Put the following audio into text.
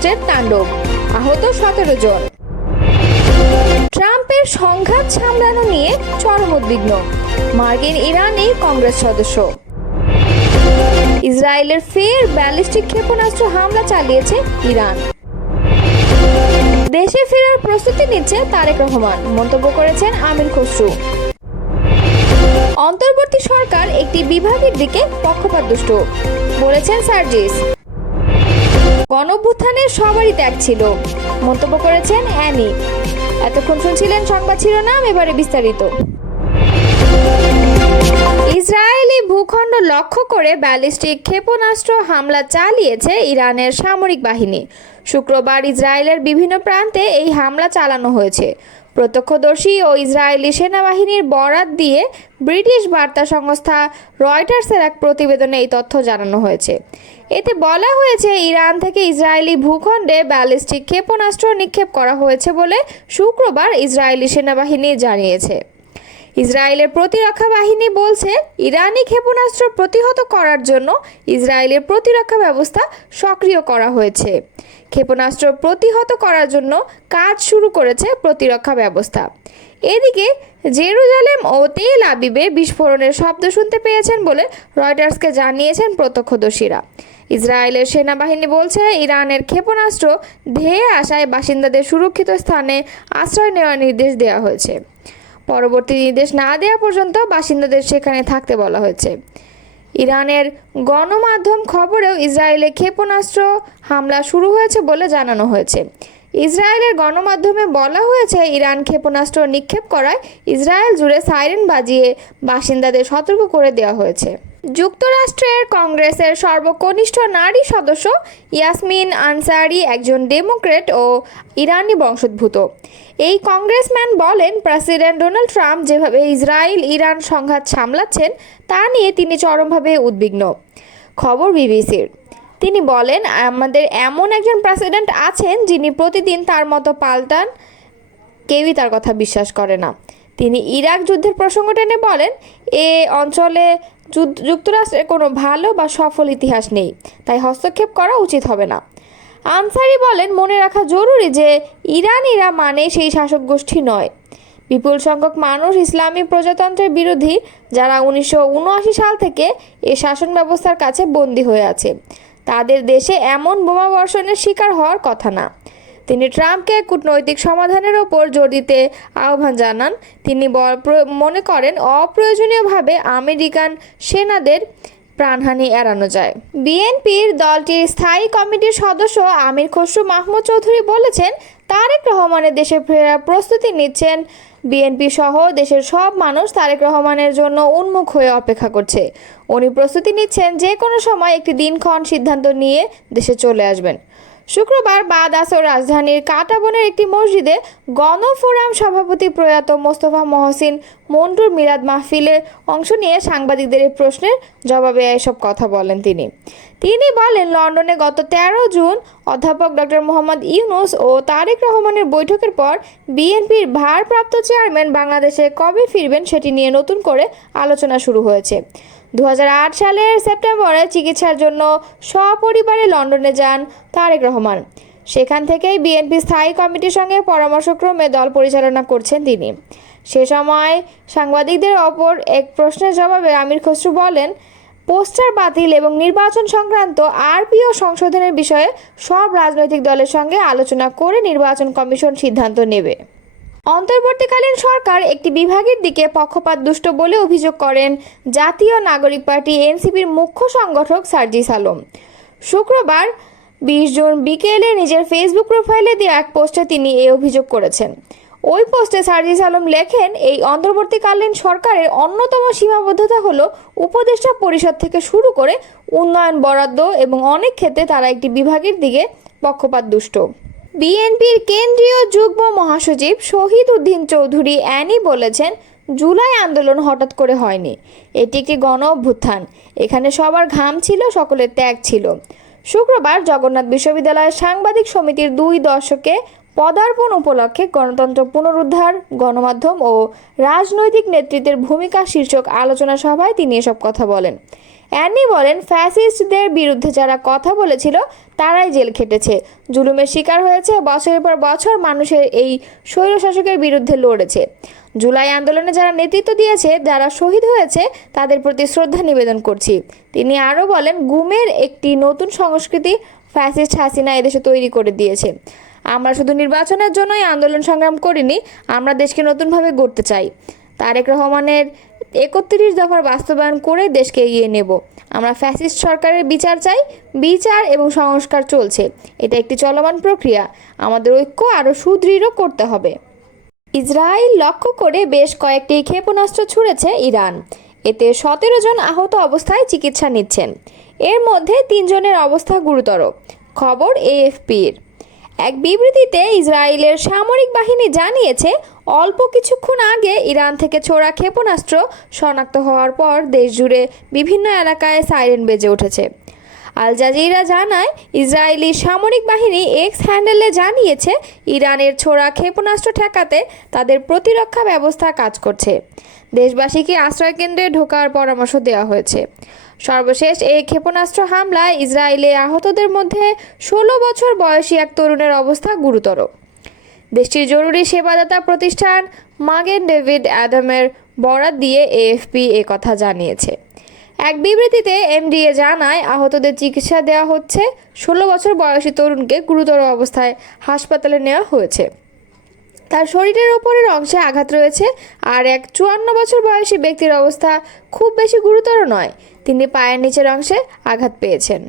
রাষ্ট্রের তাণ্ডব, আহত 17 জন। ট্রাম্পের সংঘাত সামলানো নিয়ে চরম উদ্বিগ্ন মার্কিন ইরানি কংগ্রেস সদস্য। ইসরায়েলের ফের ব্যালিস্টিক ক্ষেপণাস্ত্র হামলা চালিয়েছে ইরান। দেশে ফেরার প্রস্তুতি নিচ্ছে তারেক রহমান, মন্তব্য করেছেন আমির খসরু। অন্তর্বর্তী সরকার একটি বিভাগের দিকে পক্ষপাতদুষ্ট, বলেছেন সার্জিস। গণঅভ্যুত্থানের সবারই ত্যাগ ছিল, মন্তব্য করেছেন অ্যানি। এতক্ষণ শুনছিলেন সংবাদ শিরোনাম, এবারে বিস্তারিত। ইসরায়েলি ভূখণ্ড লক্ষ্য করে ব্যালিস্টিক ক্ষেপণাস্ত্র হামলা চালিয়েছে ইরানের সামরিক বাহিনী। শুক্রবার ইসরায়েলের বিভিন্ন প্রান্তে এই হামলা চালানো হয়েছে। প্রত্যক্ষদর্শী ও ইসরায়েলি সেনাবাহিনীর বরাত দিয়ে ব্রিটিশ বার্তা সংস্থা রয়টার্সের এক প্রতিবেদনে এই তথ্য জানানো হয়েছে। এতে বলা হয়েছে, ইরান থেকে ইসরায়েলি ভূখণ্ডে ব্যালিস্টিক ক্ষেপণাস্ত্র নিক্ষেপ করা হয়েছে বলে শুক্রবার ইসরায়েলি সেনাবাহিনী জানিয়েছে। ইসরায়েলের প্রতিরক্ষা বাহিনী বলছে, ইরানি ক্ষেপণাস্ত্র প্রতিহত করার জন্য ইসরায়েলের প্রতিরক্ষা ব্যবস্থা সক্রিয় করা হয়েছে। ক্ষেপণাস্ত্র প্রতিহত করার জন্য কাজ শুরু করেছে প্রতিরক্ষা ব্যবস্থা। এদিকে জেরুজালেম ও তেল আবিবে বিস্ফোরণের শব্দ শুনতে পেয়েছেন বলে রয়টার্সকে জানিয়েছেন প্রত্যক্ষদর্শীরা। ইসরায়েলের সেনাবাহিনী বলছে, ইরানের ক্ষেপণাস্ত্র ধেয়ে আসায় বাসিন্দাদের সুরক্ষিত স্থানে আশ্রয় নেওয়ার নির্দেশ দেওয়া হয়েছে। পরবর্তী নির্দেশ না দেওয়া পর্যন্ত বাসিন্দাদের সেখানে থাকতে বলা হয়েছে। ইরানের গণমাধ্যম খবরেও ইসরায়েলে ক্ষেপণাস্ত্র হামলা শুরু হয়েছে বলে জানানো হয়েছে। ইসরায়েলের গণমাধ্যমে বলা হয়েছে, ইরান ক্ষেপণাস্ত্র নিক্ষেপ করায় ইসরায়েল জুড়ে সাইরেন বাজিয়ে বাসিন্দাদের সতর্ক করে দেওয়া হয়েছে। যুক্তরাষ্ট্রের কংগ্রেসের সর্বকনিষ্ঠ নারী সদস্য ইয়াসমিন আনসারি একজন ডেমোক্রেট ও ইরানি বংশোদ্ভূত। এই কংগ্রেসম্যান বলেন, প্রেসিডেন্ট ডোনাল্ড ট্রাম্প যেভাবে ইসরায়েল ইরান সংঘাত সামলাচ্ছেন তা নিয়ে তিনি চরমভাবে উদ্বিগ্ন। খবর বিবিসির। তিনি বলেন, আমাদের এমন একজন প্রেসিডেন্ট আছেন যিনি প্রতিদিন তার মতো পাল্টান, কেউই তার কথা বিশ্বাস করে না। তিনি ইরাক যুদ্ধের প্রসঙ্গ টেনে বলেন, এ অঞ্চলে যুক্তরাষ্ট্রের কোনো ভালো বা সফল ইতিহাস নেই, তাই হস্তক্ষেপ করা উচিত হবে না। আনসারি বলেন, মনে রাখা জরুরি যে ইরানিরা মানে সেই শাসক গোষ্ঠী নয়। বিপুল সংখ্যক মানুষ ইসলামী প্রজাতন্ত্রের বিরোধী, যারা 1979 সাল থেকে এ শাসন ব্যবস্থার কাছে বন্দী হয়ে আছে। তাদের দেশে এমন বোমা বর্ষণের শিকার হওয়ার কথা না। তিনি ট্রাম্পকে কূটনৈতিক সমাধানের ওপর জোর দিতে আহ্বান জানান। তিনি মনে করেন, অপ্রয়োজনীয়ভাবে আমেরিকান সেনাদের প্রাণহানি এড়ানো যায়। বিএনপির দলটির স্থায়ী কমিটির সদস্য আমির খসরু মাহমুদ চৌধুরী বলেছেন, তারেক রহমানের দেশে ফেরার প্রস্তুতি নিচ্ছেন। বিএনপি সহ দেশের সব মানুষ তারেক রহমানের জন্য উন্মুখ হয়ে অপেক্ষা করছে। উনি প্রস্তুতি নিচ্ছেন, যে কোনো সময় একটি দিনক্ষণ সিদ্ধান্ত নিয়ে দেশে চলে আসবেন। শুক্রবার বাদ আসর রাজধানীর কাঁটাবনের একটি মসজিদে গণফোরাম সভাপতি প্রয়াত মোস্তফা মহসিন মন্টুর মিলাদ মাহফিলে অংশ নিয়ে সাংবাদিকদের এই প্রশ্নের জবাবে এসব কথা বলেন তিনি বলেন, লন্ডনে গত 13 জুন অধ্যাপক ডক্টর মোহাম্মদ ইউনূস ও তারেক রহমানের বৈঠকের পর বিএনপির ভারপ্রাপ্ত চেয়ারম্যান বাংলাদেশে কবে ফিরবেন সেটি নিয়ে নতুন করে আলোচনা শুরু হয়েছে। 2008 সালের সেপ্টেম্বরে চিকিৎসার জন্য সপরিবারে লন্ডনে যান তারেক রহমান। সেখান থেকেই বিএনপি স্থায়ী কমিটির সঙ্গে পরামর্শক্রমে দল পরিচালনা করছেন তিনি। সে সময় সাংবাদিকদের অপর এক প্রশ্নের জবাবে আমির খসরু বলেন, পোস্টার বাতিল এবং নির্বাচন সংক্রান্ত আরপিও সংশোধনের বিষয়ে সব রাজনৈতিক দলের সঙ্গে আলোচনা করে নির্বাচন কমিশন সিদ্ধান্ত নেবে। অন্তর্বর্তীকালীন সরকার একটি বিভাগের দিকে পক্ষপাতদুষ্ট বলে অভিযোগ করেন জাতীয় নাগরিক পার্টি এনসিপির মুখ্য সংগঠক সার্জিস আলম। শুক্রবার 20 জুন বিকেলে নিজের ফেসবুক প্রোফাইলে দেওয়া এক পোস্টে তিনি এই অভিযোগ করেছেন। ওই পোস্টে সার্জিস আলম লেখেন, এই অন্তর্বর্তীকালীন সরকারের অন্যতম সীমাবদ্ধতা হলো উপদেষ্টা পরিষদ থেকে শুরু করে উন্নয়ন বরাদ্দ এবং অনেক ক্ষেত্রে তারা একটি বিভাগের দিকে পক্ষপাতদুষ্ট। বিএনপির কেন্দ্রীয় যুগ্ম মহাসচিব শহীদ উদ্দিন চৌধুরী অ্যানি বলেছেন, জুলাই আন্দোলন হঠাৎ করে হয়নি, এটি একটি গণ অভ্যুত্থান। এখানে সবার ঘাম ছিল, সকলের ত্যাগ ছিল। শুক্রবার জগন্নাথ বিশ্ববিদ্যালয়ের সাংবাদিক সমিতির 2 দশকে পদার্পণ উপলক্ষে গণতন্ত্র পুনরুদ্ধার, গণমাধ্যম ও রাজনৈতিক নেতৃত্বের ভূমিকা শীর্ষক আলোচনা সভায় তিনি এসব কথা বলেন। অ্যানি বলেন, ফ্যাসিস্টদের বিরুদ্ধে যারা কথা বলেছিল তারাই জেল খেটেছে, জুলুমের শিকার হয়েছে, বছরের পর বছর মানুষের এই স্বৈরশাসকের বিরুদ্ধে লড়েছে। জুলাই আন্দোলনে যারা নেতৃত্ব দিয়েছে, যারা শহীদ হয়েছে, তাদের প্রতি শ্রদ্ধা নিবেদন করছি। তিনি আরও বলেন, গুমের একটি নতুন সংস্কৃতি ফ্যাসিস্ট হাসিনা এদেশে তৈরি করে দিয়েছে। আমরা শুধু নির্বাচনের জন্যই আন্দোলন সংগ্রাম করিনি, আমরা দেশকে নতুনভাবে গড়তে চাই। তারেক রহমানের ৩১ দফার বাস্তবায়ন করে দেশকে এগিয়ে নেব। আমরা ফ্যাসিস্ট সরকারের বিচার চাই, বিচার এবং সংস্কার চলছে। এটা একটি চলমান প্রক্রিয়া, আমাদের ঐক্য আরও সুদৃঢ় করতে হবে। ইসরায়েল লক্ষ্য করে বেশ কয়েকটি ক্ষেপণাস্ত্র ছুড়েছে ইরান। এতে ১৭ জন আহত অবস্থায় চিকিৎসা নিচ্ছেন। এর মধ্যে ৩ জনের অবস্থা গুরুতর। খবর এএফপির। এক বিবৃতিতে ইসরায়েলের সামরিক বাহিনী জানিয়েছে, অল্প কিছুক্ষণ আগে ইরান থেকে ছোড়া ক্ষেপণাস্ত্র শনাক্ত হওয়ার পর দেশজুড়ে বিভিন্ন এলাকায় সাইরেন বেজে উঠেছে। আল জাজিরা জানায়, ইসরায়েলি সামরিক বাহিনী এক্স হ্যান্ডেলে জানিয়েছে, ইরানের ছোড়া ক্ষেপণাস্ত্র ঠেকাতে তাদের প্রতিরক্ষা ব্যবস্থা কাজ করছে। দেশবাসীকে আশ্রয়কেন্দ্রে ঢোকার পরামর্শ দেওয়া হয়েছে। সর্বশেষ এই ক্ষেপণাস্ত্র হামলায় ইসরায়েলে আহতদের মধ্যে ১৬ বছর বয়সী এক তরুণের অবস্থা গুরুতর। দেশটির জরুরি সেবাদাতা প্রতিষ্ঠান মাগেন ডেভিড অ্যাডামের বরাত দিয়ে এএফপি কথা জানিয়েছে। এক বিবৃতিতে এমডিএ জানায়, আহতদের চিকিৎসা দেওয়া হচ্ছে। ১৬ বছর বয়সী তরুণকে গুরুতর অবস্থায় হাসপাতালে নেওয়া হয়েছে। তার শরীরের ওপরের অংশে আঘাত রয়েছে। আর এক ৫৪ বছর বয়সী ব্যক্তির অবস্থা খুব বেশি গুরুতর নয়, তিনি পায়ের নিচের অংশে আঘাত পেয়েছেন।